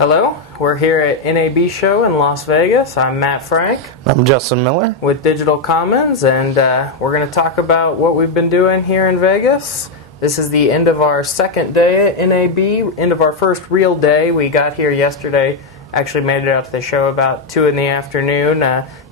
Hello, we're here at NAB show in Las Vegas. I'm Matt Frank. I'm Justin Miller. With Digital Commons, and we're going to talk about what we've been doing here in Vegas. This is the end of our second day at NAB, end of our first real day. We got here yesterday, actually made it out to the show about 2 in the afternoon.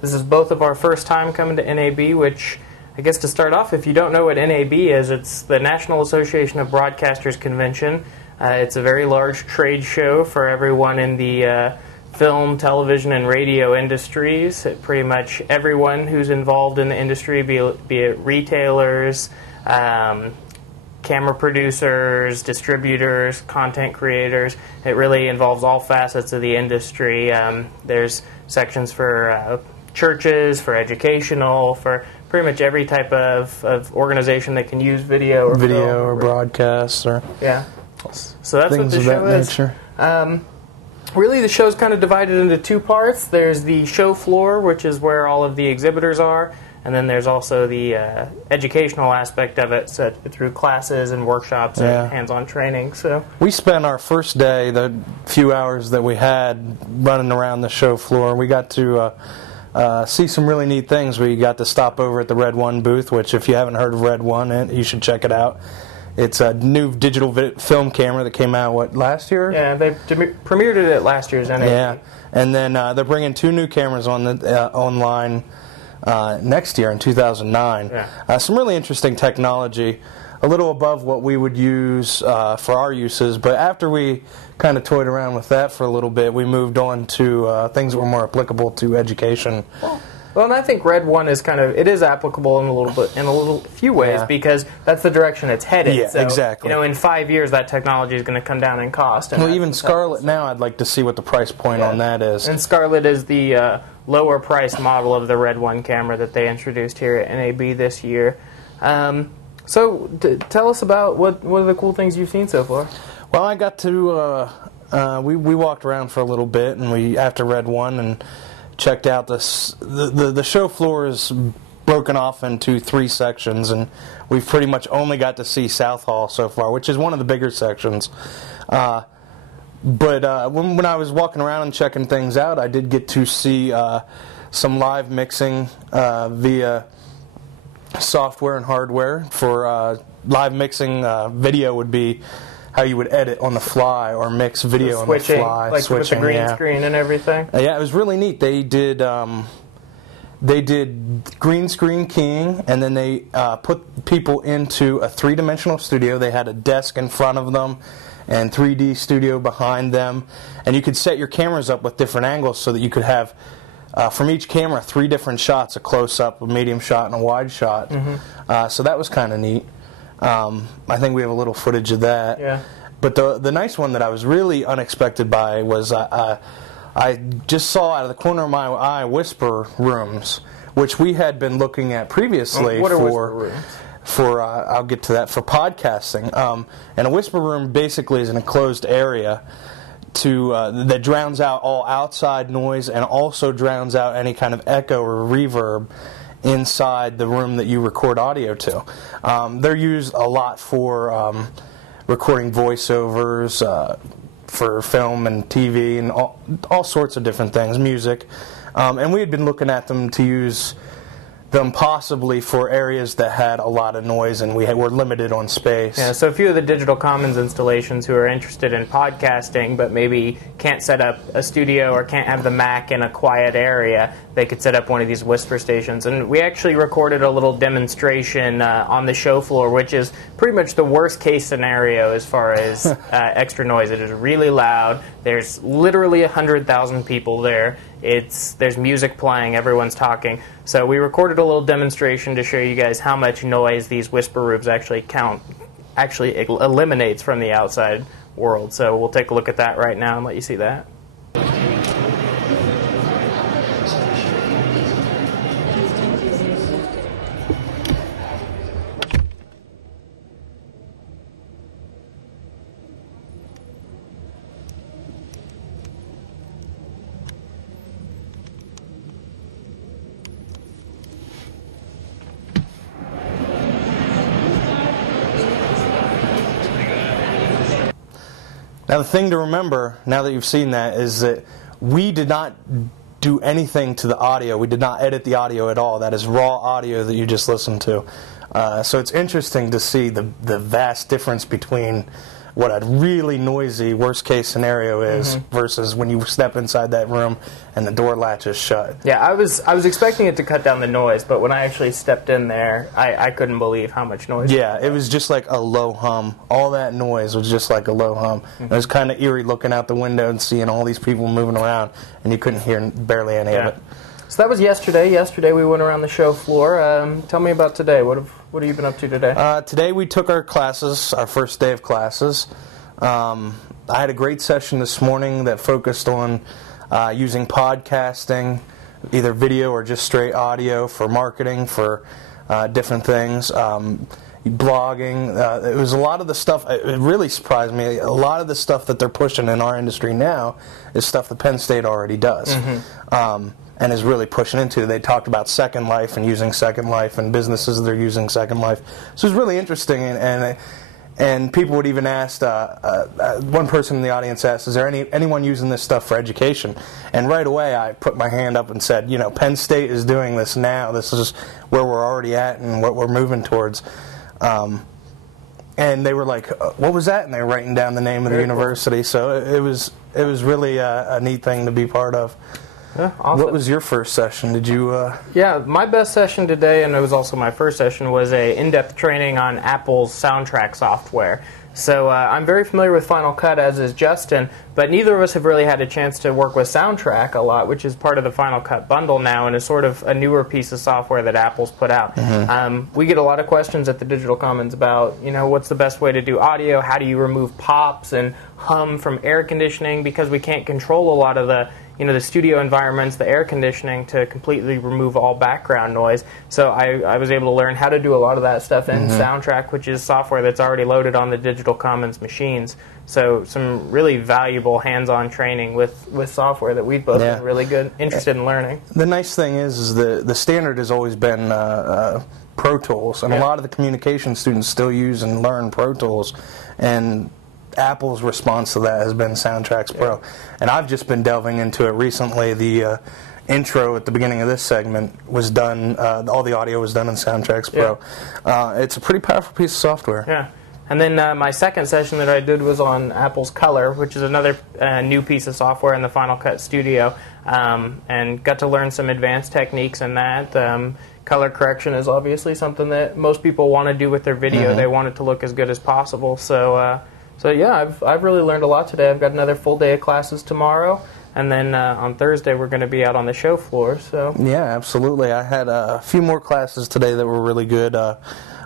This is both of our first time coming to NAB, which I guess to start off, if you don't know what NAB is, it's the National Association of Broadcasters Convention. It's a very large trade show for everyone in the film, television, and radio industries. Pretty much everyone who's involved in the industry, be it retailers, camera producers, distributors, content creators. It really involves all facets of the industry. There's sections for churches, for educational, for pretty much every type of organization that can use video or film, or broadcast, or so that's what the show is. Really, the show's kind of divided into two parts. There's the show floor, which is where all of the exhibitors are, and then there's also the educational aspect of it, so through classes and workshops and hands-on training. So we spent our first day, the few hours that we had running around the show floor. We got to see some really neat things. We got to stop over at the Red One booth, which if you haven't heard of Red One, you should check it out. It's a new digital film camera that came out, last year? Yeah, they premiered it at last year's NAB. Yeah, and then they're bringing 2 new cameras on the online next year in 2009. Yeah. Some really interesting technology, a little above what we would use for our uses, but after we kind of toyed around with that for a little bit, we moved on to things that were more applicable to education. Well, and I think Red One is it is applicable in a few ways because that's the direction it's headed. Yeah, so, exactly. In 5 years, that technology is going to come down in cost. Well, even Scarlett now, I'd like to see what the price point on that is. And Scarlett is the lower price model of the Red One camera that they introduced here at NAB this year. So, tell us about what are the cool things you've seen so far. Well, I got to we walked around for a little bit, and after Red One and checked out the show floor is broken off into 3 sections, and we've pretty much only got to see South Hall so far, which is one of the bigger sections. But when I was walking around and checking things out, I did get to see some live mixing via software and hardware. For live mixing, video would be how you would edit on the fly or mix video on the fly, like with the green screen and everything. Yeah, it was really neat. They did green screen keying, and then they put people into a 3-dimensional studio. They had a desk in front of them and 3D studio behind them, and you could set your cameras up with different angles so that you could have from each camera 3 different shots: a close-up, a medium shot, and a wide shot. Mm-hmm. So that was kind of neat. I think we have a little footage of that. Yeah. But the nice one that I was really unexpected by was I just saw out of the corner of my eye whisper rooms, which we had been looking at previously. What are whisper rooms? I'll get to that, for podcasting. And a whisper room basically is an enclosed area that drowns out all outside noise and also drowns out any kind of echo or reverb inside the room that you record audio to. They're used a lot for recording voiceovers, for film and TV and all sorts of different things, music. And we had been looking at them to use them possibly for areas that had a lot of noise, and were limited on space. Yeah, so a few of the Digital Commons installations who are interested in podcasting but maybe can't set up a studio or can't have the Mac in a quiet area, they could set up one of these whisper stations. And we actually recorded a little demonstration on the show floor, which is pretty much the worst case scenario as far as extra noise. It is really loud. There's literally 100,000 people there. There's music playing, everyone's talking. So we recorded a little demonstration to show you guys how much noise these whisper rooms actually eliminates from the outside world. So we'll take a look at that right now and let you see that. Now the thing to remember, now that you've seen that, is that we did not do anything to the audio. We did not edit the audio at all. That is raw audio that you just listened to. So it's interesting to see the vast difference between what a really noisy worst case scenario is versus when you step inside that room and the door latch is shut. Yeah, I was expecting it to cut down the noise, but when I actually stepped in there, I couldn't believe how much noise. Yeah, it was just like a low hum. All that noise was just like a low hum. It was kind of eerie looking out the window and seeing all these people moving around, and you couldn't hear barely any of it. So that was yesterday. Yesterday we went around the show floor. Tell me about today. What have you been up to today? Today we took our classes, our first day of classes. I had a great session this morning that focused on using podcasting, either video or just straight audio for marketing, for different things. Blogging. It was a lot of the stuff, it really surprised me. A lot of the stuff that they're pushing in our industry now is stuff that Penn State already does. And is really pushing into. They talked about Second Life and using Second Life and businesses that are using Second Life. So it was really interesting, and people would even ask, one person in the audience asked, is there anyone using this stuff for education? And right away I put my hand up and said, Penn State is doing this now. This is where we're already at and what we're moving towards. And they were like, what was that? And they were writing down the name of the university. So it was really a neat thing to be part of. Yeah, awesome. What was your first session? Did you... Yeah, my best session today, and it was also my first session, was a in-depth training on Apple's soundtrack software. So I'm very familiar with Final Cut, as is Justin, but neither of us have really had a chance to work with Soundtrack a lot, which is part of the Final Cut bundle now and is sort of a newer piece of software that Apple's put out. We get a lot of questions at the Digital Commons about, what's the best way to do audio? How do you remove pops and hum from air conditioning? Because we can't control a lot of the studio environments, the air conditioning, to completely remove all background noise. So I was able to learn how to do a lot of that stuff in Soundtrack, which is software that's already loaded on the Digital Commons machines. So some really valuable hands-on training with software that we've both been really interested in learning. The nice thing is the standard has always been Pro Tools, and a lot of the communication students still use and learn Pro Tools. And Apple's response to that has been Soundtracks Pro. And I've just been delving into it recently. The intro at the beginning of this segment was done, all the audio was done in Soundtracks Pro. It's a pretty powerful piece of software. Yeah. And then my second session that I did was on Apple's Color, which is another new piece of software in the Final Cut Studio, and got to learn some advanced techniques in that. Color correction is obviously something that most people want to do with their video. They want it to look as good as possible. So yeah, I've really learned a lot today. I've got another full day of classes tomorrow, and then on Thursday we're going to be out on the show floor. So yeah, absolutely. I had a few more classes today that were really good.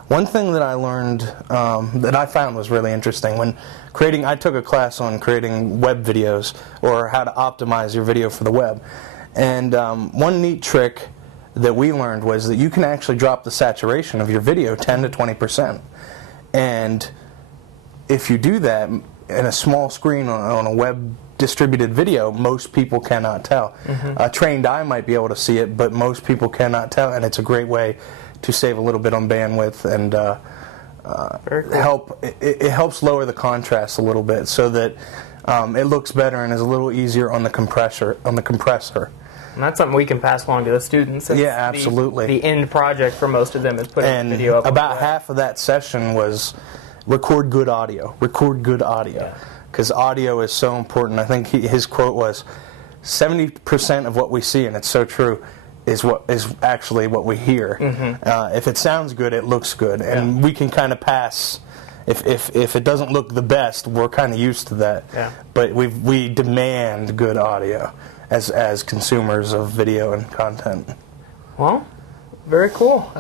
One thing that I learned that I found was really interesting when creating. I took a class on creating web videos, or how to optimize your video for the web. And one neat trick that we learned was that you can actually drop the saturation of your video 10 to 20%, and if you do that in a small screen on a web distributed video, most people cannot tell. A trained eye might be able to see it, but most people cannot tell, and it's a great way to save a little bit on bandwidth and it helps lower the contrast a little bit so that it looks better and is a little easier on the compressor. And that's something we can pass along to the students. Yeah, absolutely. The end project for most of them is putting the video up. About half of that session was record good audio. Record good audio. Because audio is so important. I think his quote was, 70% of what we see, and it's so true, is actually what we hear. If it sounds good, it looks good. And we can kind of pass. If it doesn't look the best, we're kind of used to that. But we demand good audio as consumers of video and content. Well, very cool.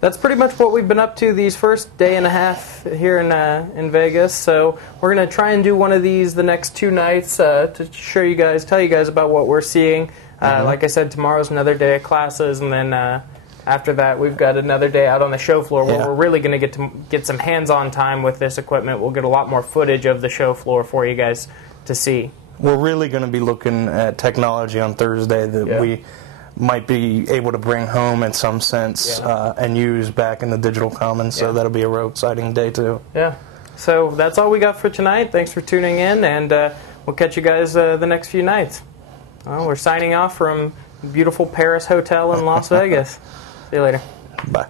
That's pretty much what we've been up to these first day and a half here in Vegas. So we're going to try and do one of these the next 2 nights to tell you guys about what we're seeing. Like I said, tomorrow's another day of classes, and then after that we've got another day out on the show floor where we're really going to get some hands-on time with this equipment. We'll get a lot more footage of the show floor for you guys to see. We're really going to be looking at technology on Thursday that we might be able to bring home in some sense and use back in the Digital Commons, so that'll be a real exciting day too. So that's all we got for tonight. Thanks for tuning in, and we'll catch you guys the next few nights. Well, we're signing off from beautiful Paris Hotel in Las Vegas. See you later. Bye.